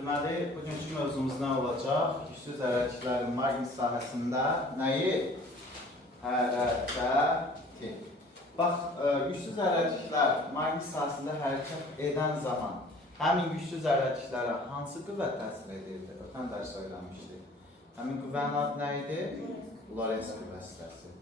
Deməli, bugünkü mövzumuz nə olacaq? Gücsüz hərəkətlərin maqnit sahəsində nəyi? Hərəkəti. Bax, gücsüz hərəkətlər maqnit sahəsində hərəkət edən zaman həmin gücsüz hərəkətlərə hansı qüvvə təsir edirdi? Ötən dərs öyrənmişdik. Həmin qüvvənin adı nə idi? Lorentz qüvvəsi təsir.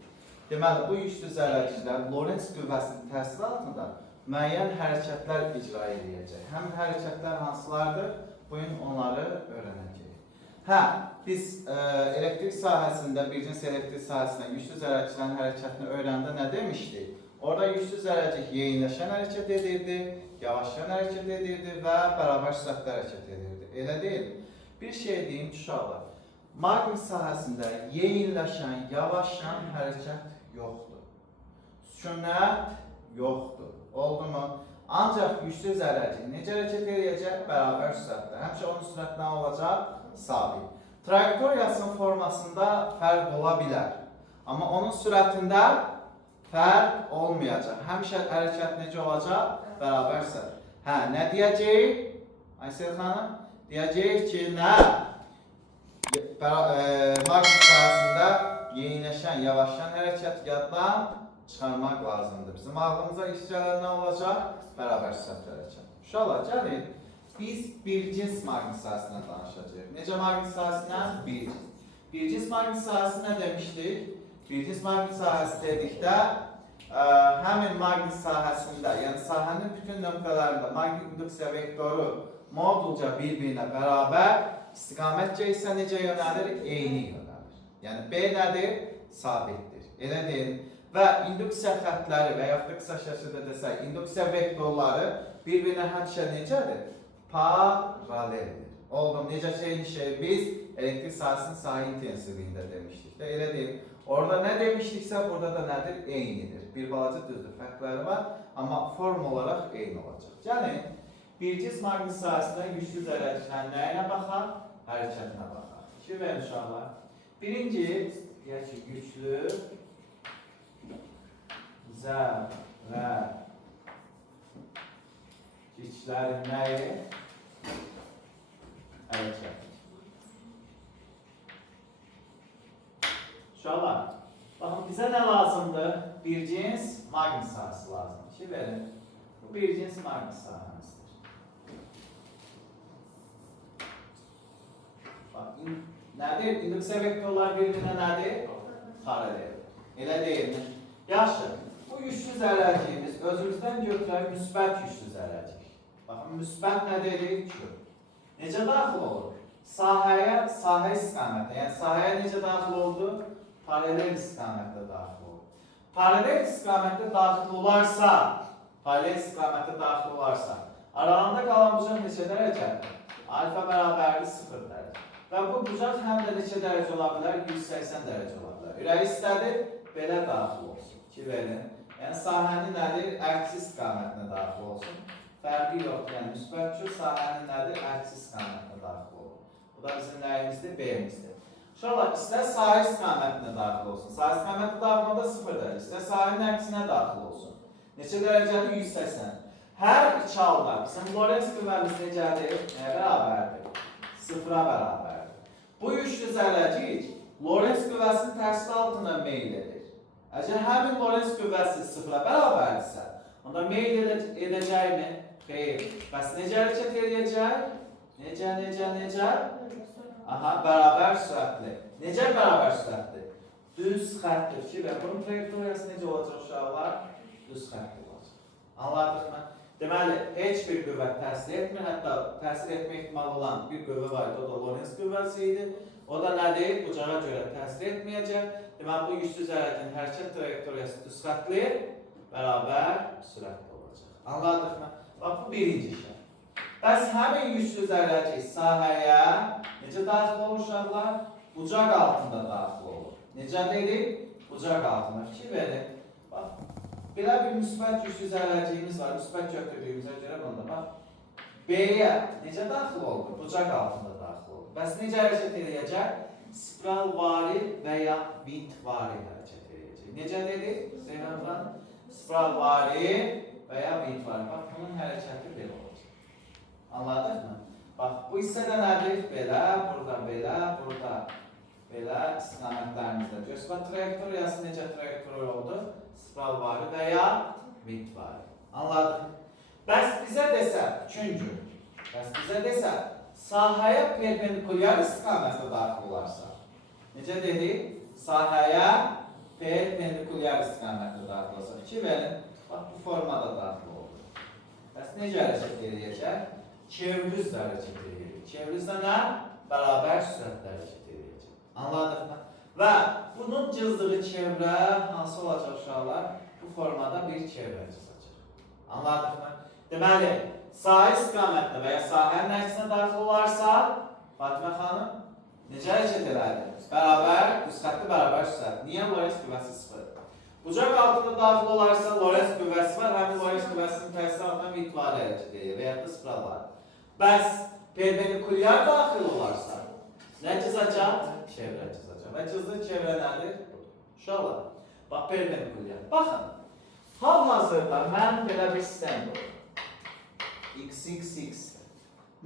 Deməli, bu gücsüz hərəkətlər Lorentz qüvvəsinin təsiri altında müəyyən hərəkətlər icra edəcək. Həmin hərəkətlər hansılardır? Bugün onları öyrənəcəyik. Biz elektrik sahəsində, bircins elektrik sahəsində gücsüz hərəkətlərin hərəkətini öyrəndə nə demişdik? Orada gücsüz hərəkət yeyinləşən hərəkət edirdi, yavaşlayan hərəkət edirdi və bərabər sürətlə hərəkət edirdi. Elə deyil. Bir şey deyim ki, uşaqlar, maqnit sahəsində yeyinləşən, yavaşlayan hərəkət yoxdur. Sükunət yoxdur. Oldu mu? Ancaq gücsüz hərəkət necə hərəkət edəcək? Bərabər sürətlə. Həmişə onun sürəti nə olacaq? Sabit. Trayektoriyasının formasında fərq ola bilər. Amma onun sürətində fərq olmayacaq. Həmişə hərəkət necə olacaq? Bərabər sürət. Nə deyəcəyik? Aysel xanım? Deyəcəyik ki, nə? Maqnit sahəsində yeyinləşən, yavaşlayan hərəkət yaddan çıxarmaq lazımdır. Bizim ağlımıza iş gələn nə olacaq? Bərabər sürət hərəkət. Uşaqlar, gəlin, biz bircins maqnit sahəsindən danışacağıq. Necə maqnit sahəsindən? Bircins maqnit sahəsi nə demişdik? Bircins maqnit sahəsi dedikdə, həmin maqnit sahəsində, yəni sahənin bütün nöqtələrində maqnit induksiya vektoru modulca bir-birinə bərabər, istiqamətcə isə necə yönəlir? Eyni yönəlir. Yəni, B nədir? Sabitdir. Elə deyil. Və induksiya xətləri və yaxud da qısa şəkildə desək, induksiya vektorları bir-birinə həmişə necədir? Paraleldir. Oldu, necə biz elektrik sahəsinin sahə intensivliyində demişdik də, elə deyil. Orada nə demişdiksə, burada da nədir? Eynidir. Bir balaca düzdür, fərqləri var, amma form olaraq eyni olacaq. Yəni, bircins maqnit sahəsində gücsüz hərəkətlərin nəyinə baxaq? Hərəkətinə baxaq. Fikir verin uşaqlar. Birinci, deyək ki, güclü zərrəciklərin nəyi? Hərəkət. Uşaqlar, baxın, bizə nə lazımdır? Bircins maqnit sahəsi lazımdır. Ki, verin. Bu bircins maqnit sahəmizdir. Bax, nədir? İnduksiya vektorlar bir-birinə nədir? Paraleldir. Elə deyilmi? Yaxşı. Bu gücsüz hərəkətimiz özümüzdən götürək müsbət gücsüz hərəkət. Baxın, müsbət nə dedik? Necə daxil olur? Sahə istiqamətdə. Yəni, sahəyə necə daxil oldu? Paralel istiqamətdə daxil oldu. Paralel istiqamətdə daxil olarsa, aralarında qalan bucaq neçə dərəcədir? Alfa bərabərdir 0 dərəcə. Və bu bucaq həm də neçə dərəcə ola bilər? 180 dərəcə ola bilər. Ürək istədir, belə daxil olsun. Ki, verin. Yəni, sahənin nədir? Əksi istiqamətinə daxil olsun. Fərqi yoxdur. Yəni, müsbətçü sahənin nədir? Əksi istiqamətinə daxil olur. Bu da bizim nəyimizdir? B-imizdir. Uşaqlar, istər sahə istiqamətinə daxil olsun. Sahə istiqamətinə daxil olanda 0 dərəcə. İstər sahənin əksinə daxil olsun. Neçə dərəcədir? 180. Hər iki halda bizim Lorentz qüvvəmiz necədir? Nəyə bərabərdir? 0-a bərabərdir. Bu gücsüz hərəkət Lorentz qüvvəsinin tərsi altına meyl edir. Əgər həmin Lorentz qüvvəsi 0-a bərabərdirsə, onda meyl edəcəkmi? Xeyr. Bəs necə hərəkət edəcək? Necə? Aha, bərabər sürətli. Necə bərabər sürətli? Düz xəttdir ki, və bunun trayektoriyası necə olacaq uşaqlar? Düz xəttli olacaq. Anladıq mı? Deməli, heç bir qüvvə təsir etmir, hətta təsir etmə ehtimalı olan bir qüvvə var idi, o da Lorentz qüvvəsi idi. O da nədir? Bucağa görə təsir etməyəcək. Deməli, bu gücsüz hərəkətin hərəkət trayektoriyası düz xəttli, bərabər sürətli olacaq. Anladıq mı? Bax, bu birinci şey. Bəs həmin gücsüz hərəkət sahəyə necə daxil olur uşaqlar? Bucaq altında daxil olur. Necə dedik? Bucaq altında. Fikir verin. Bax, belə bir müsbət gücsüz hərəkətimiz var. Müsbət götürdüyümüzə görə bunda. Bax, B-yə necə daxil oldu? Bucaq altında daxil oldu. Bəs necə hərəkət edəcək? Spiralvari və ya vintvari hərəkət edəcək. Necə dedik? Zeynəbran? Spiralvari və ya vintvari. Bax, bunun hərəkəti belə olacaq. Anladıq mı? Bax, bu Bu hissədə nədir? Belə, burada belə, burada belə istiqamətlərimizdə göstər. Trayektoriyası necə trayektoriya oldu? Spiral var və ya mid var. Anladın? Bəs bizə desə, üçüncü. Bəs bizə desə, sahəyə perpendikulyar istiqamətdə daxil olarsa. Necə dedik? Sahəyə perpendikulyar istiqamətdə daxil olsa. 2 verin. Bax, bu formada daxil oldu. Bəs necə hərəkət edəcək? Çevrüz hərəkət edəcək. Çevrüzlə nə? Bərabər sürətlə hərəkət edəcək. Anladıq mı? Və bunun cızdığı çevrə hansı olacaq uşaqlar? Bu formada bir çevrə cızacaq. Anladıq mı? Deməli, sahə istiqamətdə və ya sahənin əksinə daxil olarsa, Fatimə xanım, necə hərəkət edərdi? Bərabər, düz xətti bərabər sürət. Niyə Lorentz qüvvəsi sıfırdır? Bucaq altında daxil olarsa Lorentz qüvvəsi var, həmin Lorentz qüvvəsinin təsiri altında mitvari hərəkət edir və ya da spiral var. Bəs perpendikulyar daxil olarsa, nə cızacaq? Çevrə cızacaq. Və cızdığı çevrə nədir? Uşaqlar, bax, perpendikulyar. Baxın, hal-hazırda mən belə bir sistem qoyuyorum. XXX.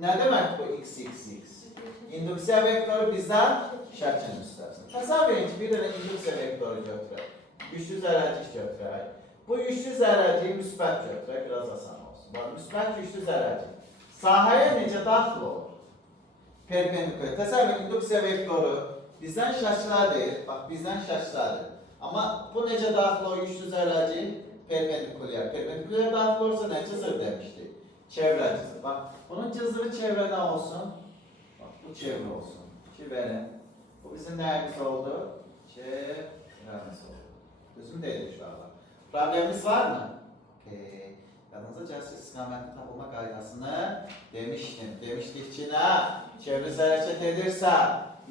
Nə demək bu XXX? İnduksiya vektoru bizdən şəklin üstəsin. Təsəvvür edin ki, bir dənə induksiya vektoru götürək. Güçlü zərərcik götürək. Bu güçlü zərərciyi müsbət götürək, biraz asan olsun. Bax, müsbət güçlü zərərcik. Sahəyə necə daxil olur? Perpendikulyar. Təsəvvür edin, induksiya vektoru bizdən şəklədir. Bax, bizdən şəklədir. Amma bu necə daxil olur güçlü zərərcik? Perpendikulyar. Perpendikulyar daxil olursa nə cızır demişdik? Çevrə cızır. Bax, bunun cızdığı çevrə nə olsun? Bax, bu çevrə olsun. 2 verin. Bu bizim nəyimiz oldu? Çevrəmiz oldu. Düzgün deyil uşaqlar. Problemimiz var mı? Yadınıza gəlsin, istiqamətin tapılma qaydasını demişdim. Demişdik ki, nə? Çevrəsi hərəkət edirsə,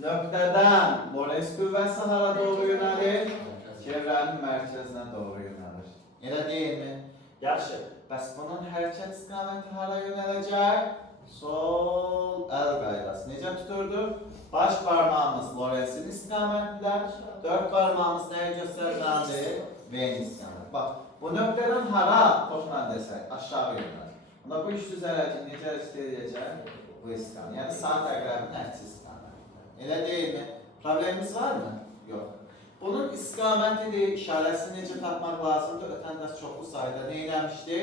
nöqtədən Lorentz qüvvəsi hara doğru yönəlir? Çevrənin mərkəzinə doğru yönəlir. Elə deyilmi? Yaxşı. Bəs bunun hərəkət istiqaməti hara yönələcək? Sol əl qaydası. Necə tuturdu? Baş barmağımız Lorentzin istiqamətində, 4 barmağımız nəyə göstərəcəkdir? V-in istiqamət. Bax, bu nöqtədən hara toxla desək, aşağı yönəlir. Onda bu üçlü zərərcik necə hərəkət edəcək? Bu istiqamət. Yəni saat əqrəbinin əksi istiqamətində. Elə deyilmi? Problemimiz var mı? Yox. Bunun istiqamətidir, işarəsini necə tapmaq lazımdır? Ötən dərs çoxlu sayda nə eləmişdi?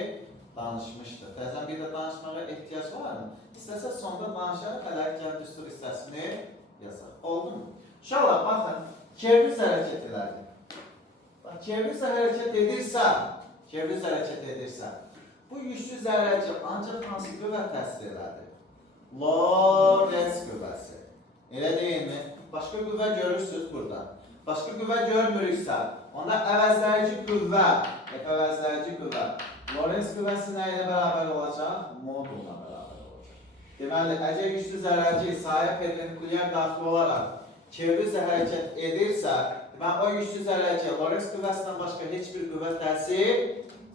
Danışmışdı. Təzən bir də danışmağa ehtiyac var mı? İstəsə sonda danışaraq hələlik düstur hissəsini yazaq. Oldu mu? Uşaqlar, baxın, çevrüz hərəkət edərdi. Bax, çevrüz hərəkət edirsə, bu güçlü zərərci ancaq hansı qüvvə təsir edərdi? Lorentz qüvvəsi. Elə deyilmi? Başqa qüvvə görürsünüz burada. Başqa qüvvə görmürüksə, onda əvəzləyici qüvvə, Lorentz qüvvəsi nə ilə bərabər olacaq? Modulla bərabər olacaq. Deməli, əgər güçlü zərərci sahəyə perpendikulyar daxil olaraq çevrüzlə hərəkət edirsə, o güçlü zərərciyə Lorentz qüvvəsindən başqa heç bir qüvvə təsir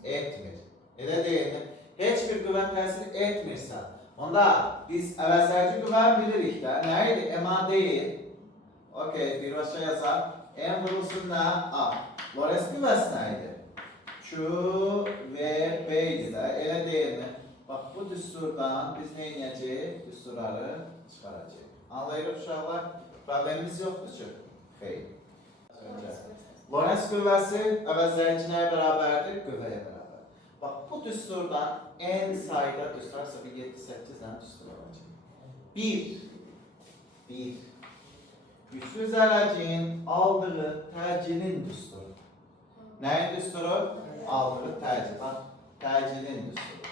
etmir. Elə deyilmi? Heç bir qüvvə təsir etmirsə, onda biz əvəzləyici qüvvəni bilirik də. Nə idi? MA deyil. Okey, birbaşa yazaq. M vurulsun nə? A. Lorentz qüvvəsi nə idi? Q və B idi də. Elə deyilmi? Bax, bu düsturdan biz nə edəcəyik? Düsturları çıxaracaq. Anlayırıq uşaqlar? Problemimiz yoxdur ki? Xeyr. Lorentz qüvvəsi əvəzləyici nəyə bərabərdir? Qüvvəyə bərabər. Bax, bu düsturdan n sayda düsturlarsa bir 7-8 dənə düstur olacaq. 1. Güçlü zərərciyin aldığı təcilin düsturu. Nəyin düsturu? Aldığı təcil. Bax, təcilin düsturu.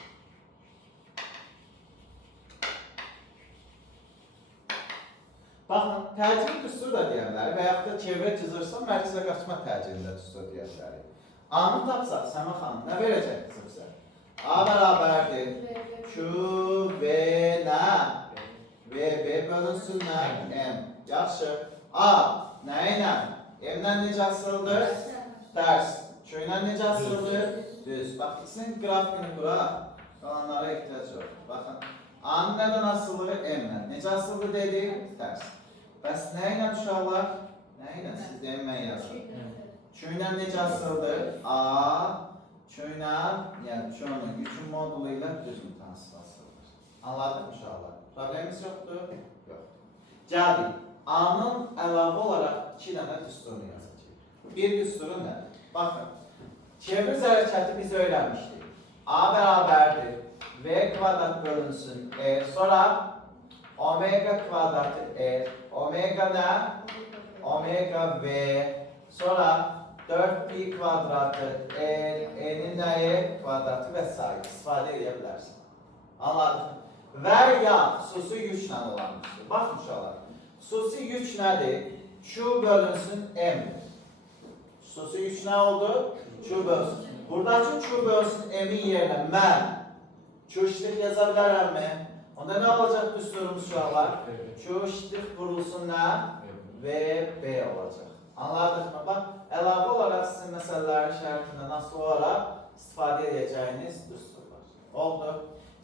Baxın, təcil düsturu da deyə bilərik və yaxud da çevrə cızırsa, mərkəzə qaçma təcilində düsturu deyə bilərik. A-nı tapsaq, Səmə xanım, nə verəcək bizə? A bərabərdir. Q, V, nə? V bölünsün nə? M. Yaxşı. A, nə ilə? M-lə necə asıldır? Tərs. Q-ilə necə asıldır? Düz. Bax, ikisinin qrafikini quraq. Qalanlara ehtiyac yox. Baxın, A-nın nədən asıldığı M-lə. Necə asıldı dedik? Tərs. Bəs nə ilə uşaqlar? Nə ilə? Siz deyin, mən yazdım. Q-ilə necə asıldır? A, Q-ilə, yəni Q-nun yükün modulu ilə düz mütənsib asıldır. Anladın mı uşaqlar? Problemimiz yoxdur. Gəldik. A-nın əlavə olaraq 2 dənə düsturunu yazacağıq. Bir düsturu nə? Baxın. Çeviriş hərəkəti biz öyrənmişdik. A bərabərdir V kvadrat bölünsün E. Sonra omega kvadratı E. Omega nə? Omega V. Sonra 4pi kvadratı E. E'nin nəyi? Kvadratı və s. İstifadə edə bilərsin. Anladın? Və ya xüsusi yüklə olan düstur. Baxın uşaqlar. Xüsusi yük nədir? Q bölünsün M. Xüsusi yük nə oldu? Q bölünsün. Buradakı Q bölünsün M-in yerinə mən Q işlik yaza bilərəmmi? Onda nə olacaq düsturumuz uşaqlar? Q işlik vurulsun nə? V, B olacaq. Anladıq mı? Bax, əlavə olaraq sizin məsələlərin şərtində nasıl olaraq istifadə edəcəyiniz düsturlar. Oldu.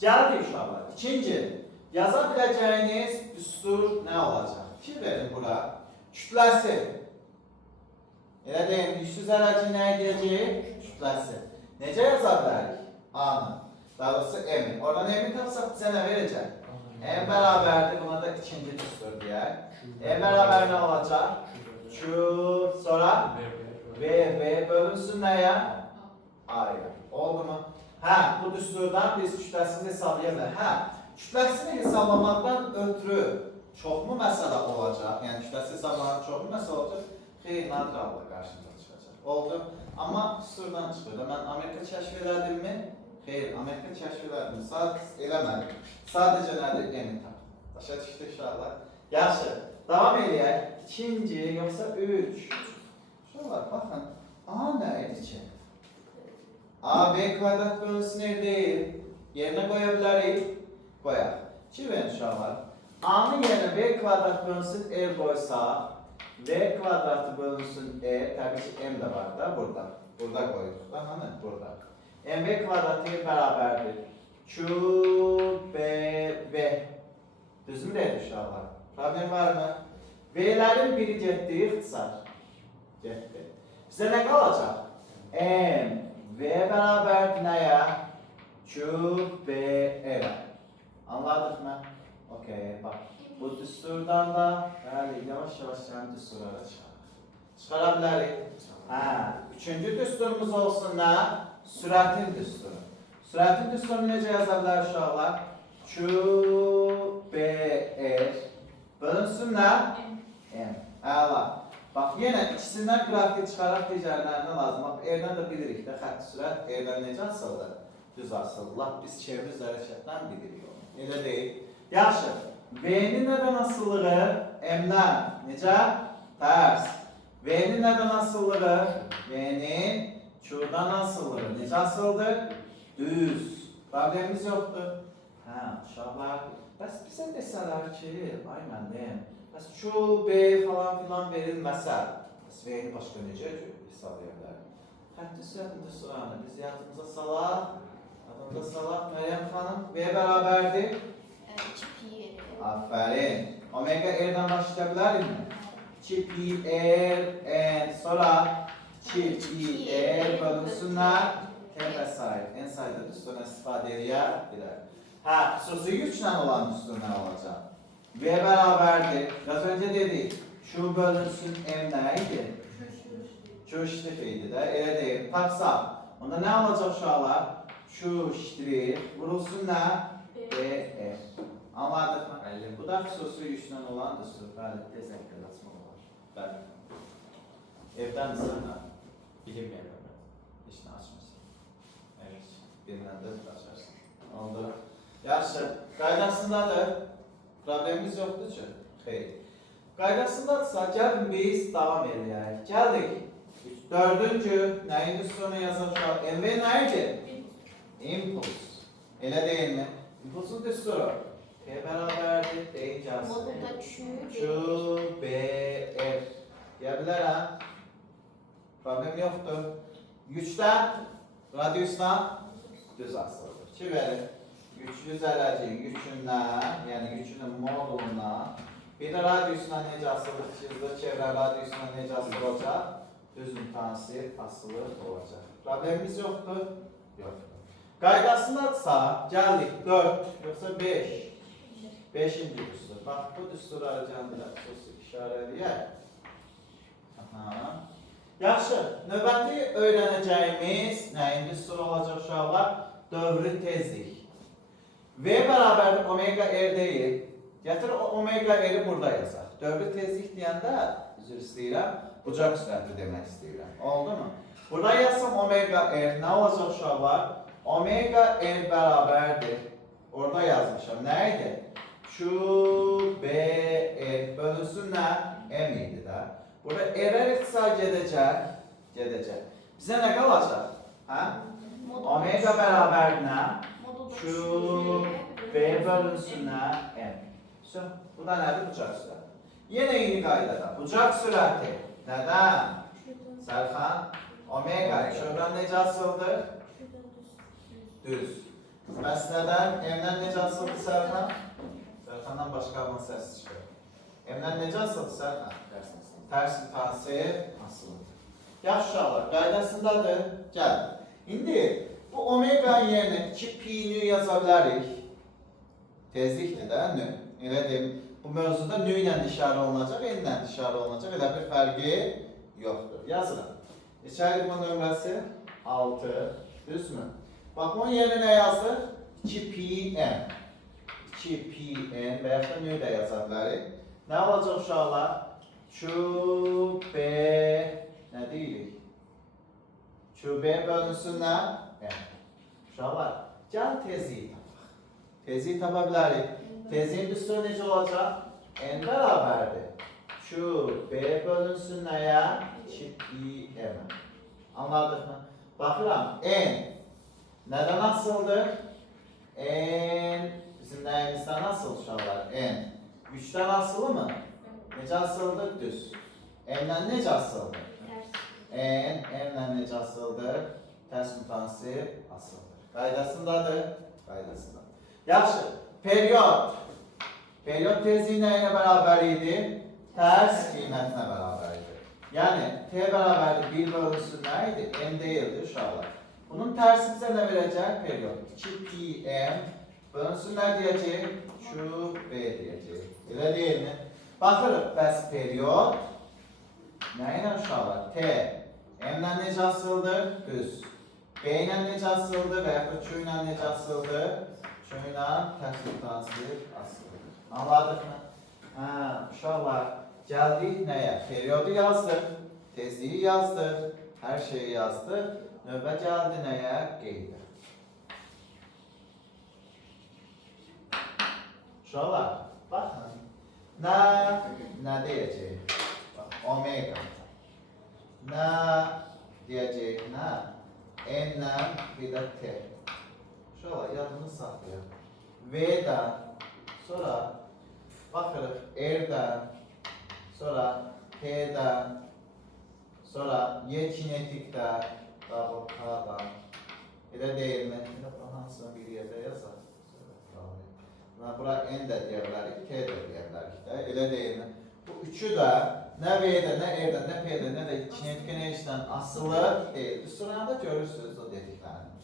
Gəldik uşaqlar. İkinci, yaza biləcəyiniz düstur nə olacaq? Fikir verin bura. Kütləsi. Elə deyim, üstü zərəci nə edəcək? Kütləsi. Necə yaza bilərik? A-nı. Daha doğrusu M. Oradan M-i tapsaq bizə nə verəcək? M bərabərdir. Buna da ikinci düstur deyək. M bərabər nə olacaq? Q, sonra V bölünsün nəyə? A-ya. Oldu mu? Hə, bu düsturdan biz kütləsini hesablaya bilərik. Hə, kütləsini hesablamaqdan ötürü çoxmu məsələ olacaq? Yəni kütləsi hesablamaq çoxmu məsələ olacaq? Xeyr, nadir halda qarşımıza çıxacaq. Oldu. Amma düsturdan çıxır da. Mən Amerika kəşf elədimmi? Xeyr, Amerika kəşf elədim. Eləmədim. Sadəcə nədir? M-i tap. Başa düşdük uşaqlar. Yaxşı, davam eləyək. İkinci, yoxsa 3? Uşaqlar, baxın. A nə idi ki? A, B kvadrat bölünsün R deyil. Yerinə qoya bilərik. Qoyaq. Fikir verin uşaqlar. A-nın yerinə B kvadrat bölünsün R qoysaq, V kvadratı bölünsün E, təbii ki M də var da burada. Burada qoyduq da, hani? Burada. MV kvadratı bərabərdir. Q, B, V. Düzmü deyil uşaqlar? Problem var mı? V'lərin biri getdi, ixtisar. Getdi. Bizə nə qalacaq? M, V bərabərdir nəyə? Q, B, L. Anladıq mı? Okey, bax. Bu düsturdan da, bəli, yavaş-yavaş yəni düsturlara çıxarıq. Çıxara bilərik. Hə, üçüncü düsturumuz olsun nə? Sürətin düsturu. Sürətin düsturunu necə yaza bilər uşaqlar? Q, B, R. Bölünsün nə? M. Əla. Bax, yenə ikisindən qrafik çıxaraq digərlərindən lazım. Bax, R-dən də bilirik də, xətti sürət R-dən necə asıldır? Düz asıldır. Lap biz çevrimiz hərəkətdən bilirik onu. Elə deyil. Yaxşı. V-nin nədən asıllığı? M-dən. Necə? Tərs. V-nin nədən asıllığı? V-nin Q-dan asıllığı. Necə asıldır? Düz. Problemimiz yoxdur. Hə, uşaqlar. Bəs bizə desələr ki, ay mənim, bəs Q, B falan filan verilməsə, bəs V-ni başqa necə hesabaya bilərik? Xətti sürətində suranı biz yadımıza salaq. Yadımıza salaq. Məryəm xanım, V bərabərdir? 2pi. Aferin. Omega R'den başlayabilir mi? 2pi R N sonra 2pi R bölünsünler T sahip. En sayıda düsturuna istifade edebilir. Ha, xüsusi yüklə olan düstur nə olacaq? V bərabərdir. Biraz önce dedik. Şu bölünsün M nə idi? Q ştrix idi də. Elə deyil. Tapsaq. Onda nə olacaq uşaqlar? Q ştrix vurulsun nə? B R. Anladıq mı? Bu da xüsusi yüklə olan düstur. Bəli, tez əqdəl açmaq olar. Bəli. Evdən sənə bilinməyəm. Heç nə açmırsın. Evet. Bilməndə açarsın. Oldu. Yaxşı. Qaydasındadır. Problemimiz yoxdur ki. Xeyr. Qaydasındadırsa, gəlin biz davam edəyək. Gəldik. Dördüncü, nəyin düsturunu yazmışaq? MV nə idi? Impuls. Elə deyilmi? Impulsun düsturu. P bərabərdir, deyin gəlsin. Modulda Q, B, R. Deyə bilərəm. Problem yoxdur. Yükdən, radiusdan düz asılıdır. Ki verir? Yüklü zərəci yükündən, yəni yükünün modulundan, bir də radiusundan necə asılır? Çizdir, çevrə radiusundan necə asılı olacaq? Düz mütənsir asılı olacaq. Problemimiz yoxdur? Yoxdur. Qaydasındadırsa, gəldik 4, yoxsa 5. B Beşinci düstur. Bax, bu düsturları cəmdirə xüsusi işarə edək. Yaxşı, növbəti öyrənəcəyimiz nəyin düsturu olacaq uşaqlar? Dövrü tezlik. V bərabərdir omega R deyil. Gətir omega R-i burada yazaq. Dövrü tezlik deyəndə, üzr istəyirəm, bucaq sürəti demək istəyirəm. Oldu mu? Burada yazsam omega R nə olacaq uşaqlar? Omega R bərabərdir. Orada yazmışam. Nə idi? Q, B, R bölünsün nə? M idi də. Burada R ixtisar gedəcək. Bizə nə qalacaq? Hə? Omega bərabər nə? Q, B bölünsün nə? M. Bu da nədir? Bucaq sürəti. Yenə eyni qaydada. Bucaq sürəti nədən? Sərxan, omega Q-dan necə asıldır? Düz. Bəs nədən? M-dən necə asıldı Sərxan? Sərxandan başqa adın səs çıxır. M-dən necə asıldı Sərxan? Tərs mütənsir asıldı. Yaxşı uşaqlar, qaydasındadır. Gəl. İndi bu omega yerinə 2pi-ni yaza bilərik. Tezlikdir də, nü. Elə deyim, bu mövzuda nü ilə işarə olunacaq, n ilə işarə olunacaq. Elə bir fərqi yoxdur. Yazıram. Neçəlik bu nömrəsi? 6. Düzmü? Bax, bunun yerinə nə yazdıq? 2pi-n. 2pi-n və yaxud da nü də yaza bilərik. Nə olacaq uşaqlar? Q, B, nə deyirik? Q, B bölünsün nə? N. Uşaqlar, gəl tezliyi tapaq. Tezliyi tapa bilərik. Tezliyin düsturu necə olacaq? N bərabərdir. Q, B bölünsün nəyə? 2pi-m. Anladıq mı? Baxıram, N nədən asıldır? N bizim nəyimizdən asıl uşaqlar? N 3-dən asılı mı? Necə asıldır? Düz. M-dən necə asıldır? N, M-dən necə asıldır? Tərs mütənsir asıldır. Qaydasındadır? Qaydasındadır. Yaxşı, period. Period tezliyi nəyinə bərabər idi? Tərs qiymətinə bərabər idi. Yəni, T bərabərdir 1 bölünsün nə idi? M deyildi uşaqlar. Bunun tərsi bizə nə verəcək? Period. 2pi-m bölünsün nə deyəcək? Q, B deyəcək. Elə deyilmi? Baxırıq, bəs period nə ilə uşaqlar? T. M-lə necə asıldır? Düz. B ilə necə asıldır və yaxud Q ilə necə asıldır? Q ilə tərs mütənsir asıldır. Anladıq mı? Hə, uşaqlar, gəldik nəyə? Periodu yazdıq, tezliyi yazdıq, hər şeyi yazdıq. Növbə gəldi nəyə? Qeydə. Uşaqlar, baxın. Nə deyəcək? Omega. Nə deyəcək? Nə? N-lə bir də T. Uşaqlar, yadını saxlayaq. V-dən, sonra baxırıq R-dən, sonra P-dən, sonra Y-kinetikdən, Davul K-dən. Elə deyilmi? Hansına bir yerdə yazaq. Bura N də deyə bilərik, T də deyə bilərik də, elə deyilmi? Bu üçü də nə V-də, nə R-də, nə P-də, nə də kinetik enerjiden asılı deyil. Düsturanda görürsünüz o dediklərini.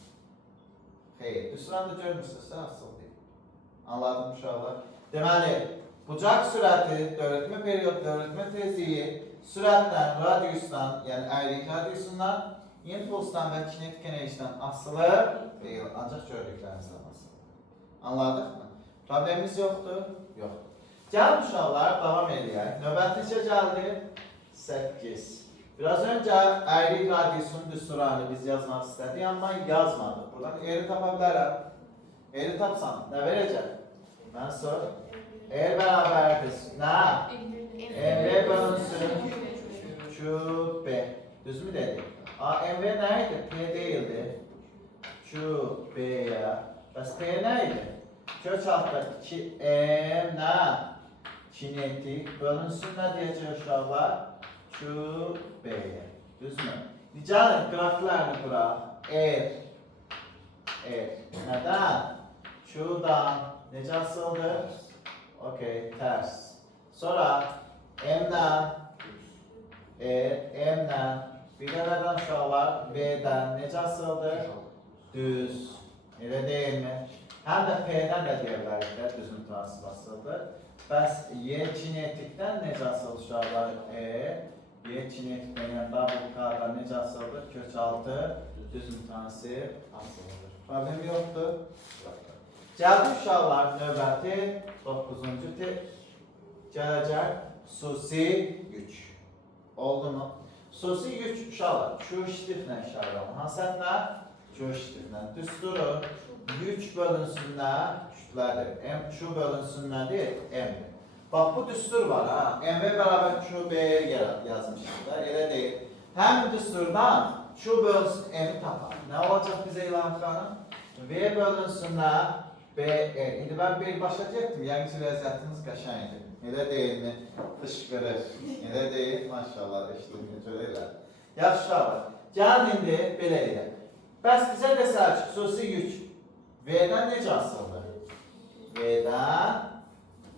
Xeyr, düsturanda görmürsünüzsə asılı deyil. Anladım uşaqlar? Deməli, bucaq sürəti, dövrətmə periyod, dövrətmə tezliyi sürətdən, radiusdan, yəni əyrilik radiusundan, impulsdan və kinetik enerjiden asılı deyil, ancaq gördüklərinizdən asılı. Anladıq mı? Problemimiz yoxdur? Yoxdur. Gəl uşaqlar, davam edək. Növbəti neçə gəldi? 8. Biraz öncə əyrilik radiusunun düsturlarını biz yazmaq istədik, amma yazmadıq. Buradan R-i tapa bilərəm. R-i tapsam, nə verəcək? Mən sor. R bərabərdir. Nə? MV bölünsün Q, B. Düzmü dedik? MV nə idi? P deyildi. Q, B-yə. Bəs P nə idi? Köç altda 2M nə? Kinetik bölünsün nə deyəcək uşaqlar? Q, B-yə. Düzmü? Gəlin, qrafiklərini quraq. R. Nədən? Q-dan necə asıldır? Okey, tərs. Sonra M-dən, M-dən, bir də nədən uşaqlar? B-dən necə asıldır? Düz. Elə deyilmi? Həm də P-dən də deyə bilərik də düzgün translasıldır. Bəs Y kinetikdən necə asılır uşaqlar? Y kinetikdən yəni WK-dan necə asılır? Kök altı düzgün transfer asılıdır. Problem yoxdur. Gəldik uşaqlar növbəti 9-cu tip. Gələcək xüsusi yük. Oldu mu? Xüsusi yük uşaqlar Q ştiflə işarə olun. Hansı ədlə? Q ştiflə. Düsturu yük bölünsünlə kütlədir. Q bölünsünlədir, M-dir. Bax, bu düstur var ha. M-V bərabər QB yazmışıq da, elə deyil. Həmin düsturdan Q bölünsün M-i tapar. Nə olacaq bizə İlhan xanım? V bölünsünlə BN. İndi mən birbaşa deyəcəkdim, yəni ki, vəziyyətiniz qəşəngdir. Elə deyilmi? Fışqırır. Elə deyil, maşallah, eşitdiyini görürlər. Yaxşı uşaqlar, gəlin indi belə edək. Bəs bizə desək ki, xüsusi yük V-dən necə asıldı? V-dən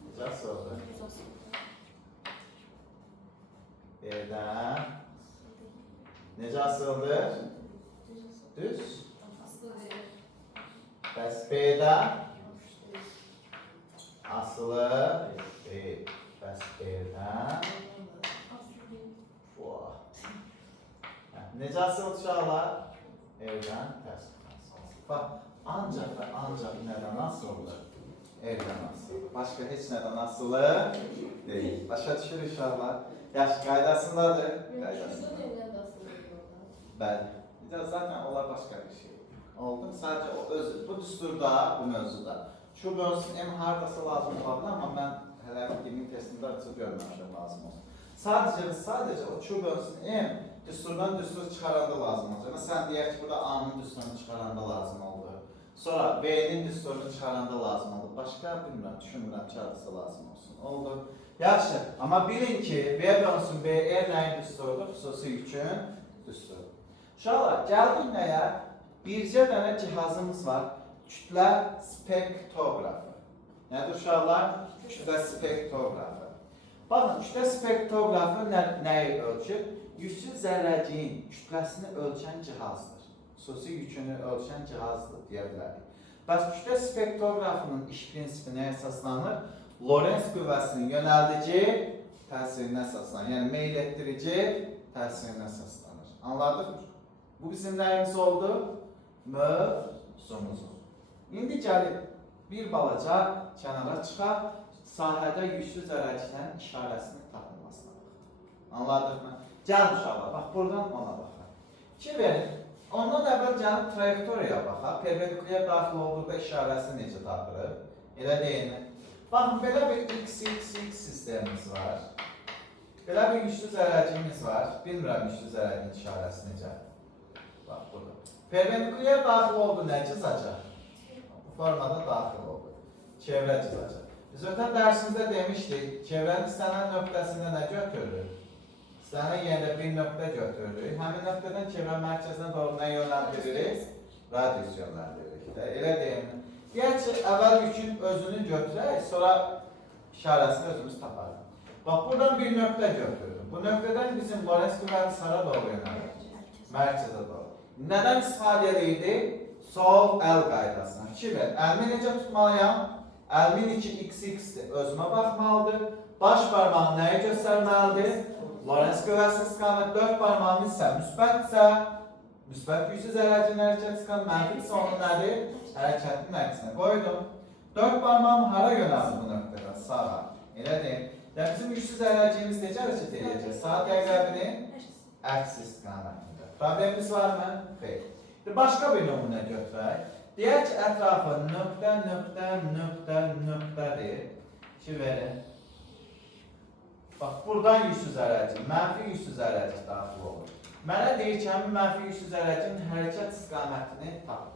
necə asıldı? V-dən necə asıldı? Düz. Bəs B-dən asılı B. Bəs B-dən necə asıldı uşaqlar? Evdən tərs asıldı. Bax, ancaq və ancaq nədən asıldı? Evdən asıldı. Başqa heç nədən asılı deyil. Başa düşür inşallah. Yaş qaydasındadır. Bəli. Zaten onlar başqa bir şey. Oldu. Sadəcə o özü. Bu düsturda, bu mövzuda. Şu bölünsün M hardası lazım olabilir ama mən hələ kimin testində açıq görməmişəm lazım olsun. Sadəcə o Q bölünsün M düsturdan düstur çıxaranda lazım olacaq. Məsələn, deyək ki, burada A-nın düsturunu çıxaranda lazım oldu. Sonra B-nin düsturunu çıxaranda lazım oldu. Başqa bilmirəm, düşünmürəm ki, hardasa lazım olsun. Oldu. Yaxşı, amma bilin ki, V bölünsün B, nəyin düsturudur? Xüsusi yükün düsturudur. Uşaqlar, gəldik nəyə? Bircə dənə cihazımız var. Kütlə spektroqrafı. Nədir uşaqlar? Kütlə spektroqrafı. Baxın, kütlə spektroqrafı nəyi ölçür? Yüksüz zərrəciyin kütləsini ölçən cihazdır. Xüsusi yükünü ölçən cihazdır, deyə bilərik. Bəs kütlə spektroqrafının iş prinsipi nəyə əsaslanır? Lorentz qüvvəsinin yönəldici təsirinə əsaslanır. Yəni, meyl etdirici təsirinə əsaslanır. Anladıq mı? Bu bizim nəyimiz oldu? Mövzumuz oldu. İndi gəlib bir balaca kənara çıxaq, sahədə yüksüz zərrəciklərin işarəsini tapılmasına baxaq. Anladıq mı? Gəlin uşaqlar, bax, buradan ona baxaq. Ki verin, ondan əvvəl gəlib trayektoriyaya baxaq, perpendikulyar daxil olduqda işarəsi necə tapırıq? Elə deyilmi? Baxın, belə bir x sistemimiz var. Belə bir yüksüz zərrəciyimiz var. Bilmirəm yüksüz zərrəciyin işarəsi necə. Bax, burada. Perpendikulyar daxil oldu nə cızacaq? Bu formada daxil oldu. Çevrə cızacaq. Biz ötən dərsimizdə demişdik, çevrənin istənilən nöqtəsində nə götürürük? İstənilən yerdə bir nöqtə götürürük. Həmin nöqtədən çevrə mərkəzinə doğru nə yönləndiririk? Radius yönləndiririk. Elə deyilmi? Deyək ki, əvvəl yükün özünü götürək, sonra işarəsini özümüz taparıq. Bax, buradan bir nöqtə götürürük. Bu nöqtədən bizim Lorentz qüvvəsi hara doğru yönəlir? Mərkəzə doğru. Nədən istifadə edirdik? Sol əl qaydasına. Fikir ver, əlimi necə tutmalıyam? Əlmin 2x-dir, özümə baxmalıdır. Baş barmağım nəyi göstərməlidir? Lorentz qüvvəsinin istiqamət 4 barmağım isə müsbətsə, müsbət yüksüz zərrəcinin hərəkət istiqamət mənfidirsə onun nədir? Hərəkətin əksinə qoydum. 4 barmağım hara yönəldi bu nöqtədən? Sağa. Elə deyil. Yəni bizim yüksüz zərrəciyimiz necə hərəkət edəcək? Saat əqrəbinin əks istiqamətində. Problemimiz var mı? Xeyr. Başqa bir nümunə götürək. Deyək ki, ətrafı nöqtədir. Ki verin. Bax, buradan yüksüz zərrəcik, mənfi yüksüz zərrəcik daxil olur. Mənə deyir ki, həmin mənfi yüksüz zərrəcikin hərəkət istiqamətini tapın.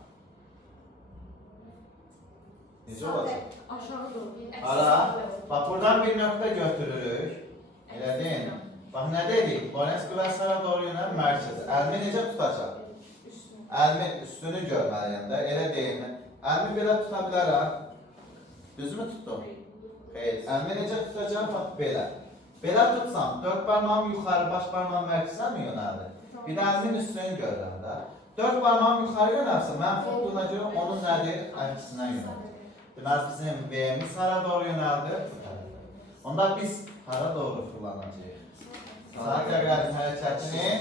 Necə olacaq? Aşağı doğru. Ara. Bax, buradan bir nöqtə götürürük. Elə deyil mi? Bax, nə dedik? Lorentz qüvvəsi hara doğru yönəlir? Mərkəzə. Əlimi necə tutacaq? Əlimi üstünü görməliyəm də, elə deyilmi? Əlimi belə tuta bilərəm. Düzmü tutdum? Xeyr. Əlimi necə tutacaq? Bax, belə. Belə tutsam, 4 barmağım yuxarı, baş barmağım mərkəzə mi yönəldi? Bir də əlimin üstünü görürəm də. 4 barmağım yuxarı yönəlsə, mənfi olduğuna görə onun nədir? Əksinə yönəldir. Deməli, bizim V'miz hara doğru yönəldi? Onda biz hara doğru fırlanacağıq? Sağa qəqrətin hərəkətinin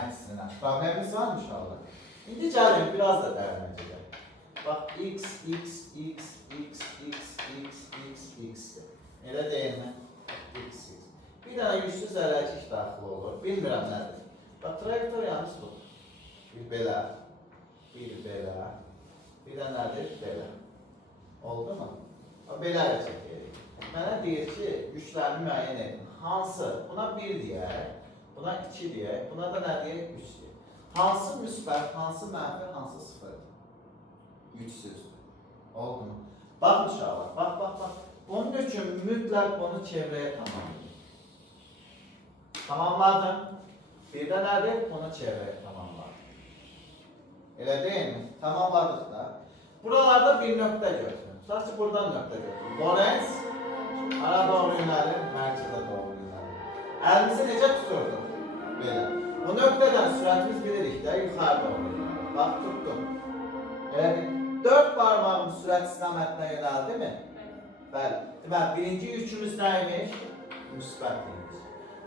əksinə. Problemimiz var mı inşallah? İndi gəlin, biraz da dərinə gedək. Bax, x. Elə deyilmi? X. Bir dənə yüzsüz ələcik daxil olur. Bilmirəm nədir. Bax, trayektoriyamız budur. Bir belə, bir belə, bir də nədir? Belə. Oldu mu? Belə ələcək edik. Mənə deyir ki, yüklərini müəyyən edin. Hansı? Buna 1 deyək, buna 2 deyək, buna da nə deyək? 3 deyək. Hansı müsbət, hansı mənfi, hansı sıfırdır? Yüksüzdür. Oldu mu? Bax inşallah, bax. Bunun üçün mütləq bunu çevrəyə tamamlayın. Tamamladım. Bir də nədir? Bunu çevrəyə tamamladım. Elə deyil mi? Tamamladıq da. Buralarda bir nöqtə götürün. Sadəcə buradan nöqtə götürün. Lorenz hara doğru yönəlir? Mərkəzə doğru yönəlir. Əlimizi necə tuturduq? Belə. Bu nöqtədən sürətimiz bilirik də yuxarı doğru yönəlir. Bax, tutdum. Elə bir 4 barmağım sürət istiqamətinə yönəldi mi? Bəli. Deməli, birinci yükümüz nəymiş? Müsbət yük.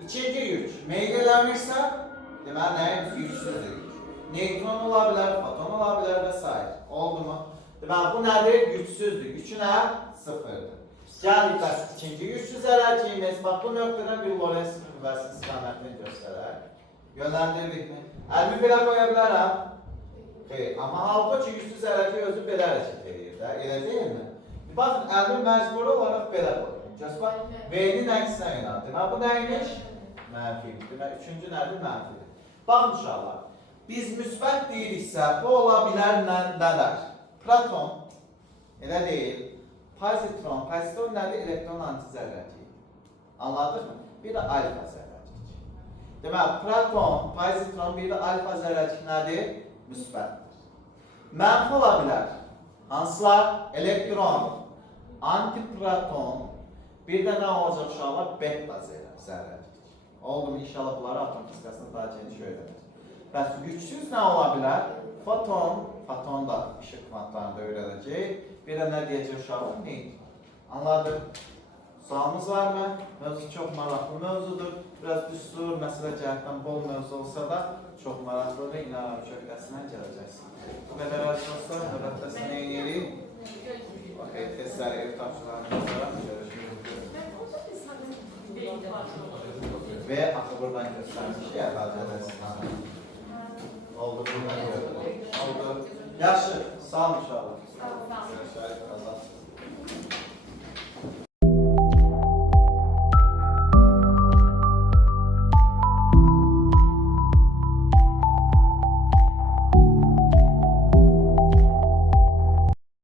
İkinci yük. Meyil eləmirsə, deməli, nəyimiz? Yüksüzdür. Neytron ola bilər, foton ola bilər və s. Oldu mu? Deməli, bu nədir? Yüksüzdür. Yükü nə? Sıfırdır. Gəldik, bəs ikinci yüksüz ələciyimiz. Bax, bu nöqtədən bir Lorenz qüvvəsinin istiqamətini göstərək. Yönləndirdik mi? Əlimi belə qoya bilərəm. Xeyr, amma halbuki yüksüz ələcik özü belə hərəkət edir də, elə deyilmi? Baxın, əlimi məcburi olaraq belə qoyuyorum. Göz bax, V-nin əksinə yönəldir. Deməli, bu nəymiş? Mənfidir. Deməli, üçüncü nədir? Mənfidir. Baxın inşallah. Biz müsbət deyiriksə, bu ola bilər nələr? Proton, elə deyil. Pozitron, pozitron nədir? Elektron antizərrəcik. Anladıq mı? Bir də alfa zərrəcik. Deməli, proton, pozitron, bir də alfa zərrəcik nədir? Müsbətdir. Mənfi ola bilər. Hansılar? Elektron, antiproton, bir də nə olacaq uşaqlar? Beta zərrəcik. Oldu mu? İnşallah bunları atom fizikasında daha geniş öyrənir. Bəs yüksüz nə ola bilər? Foton, foton da işıq kvantlarında öyrənəcək. Bir də nə deyəcək uşaqlar? Neytron. Anladıq? Sualımız var mı? Mövzu çox maraqlı mövzudur. Biraz düstur, məsələ cəhətdən bol mövzu olsa da çox maraqlıdır. İnanırım ki, öhdəsindən gələcəksin. Bu qədər açılsa, öhdəsini eynirik. Okey, testləri, ev tapşılarını və axı buradan göstərmiş ki, əvvəlcədən oldu, buradan gördüm. Oldu. Yaxşı, sağ olun inşallah. Sağ olun.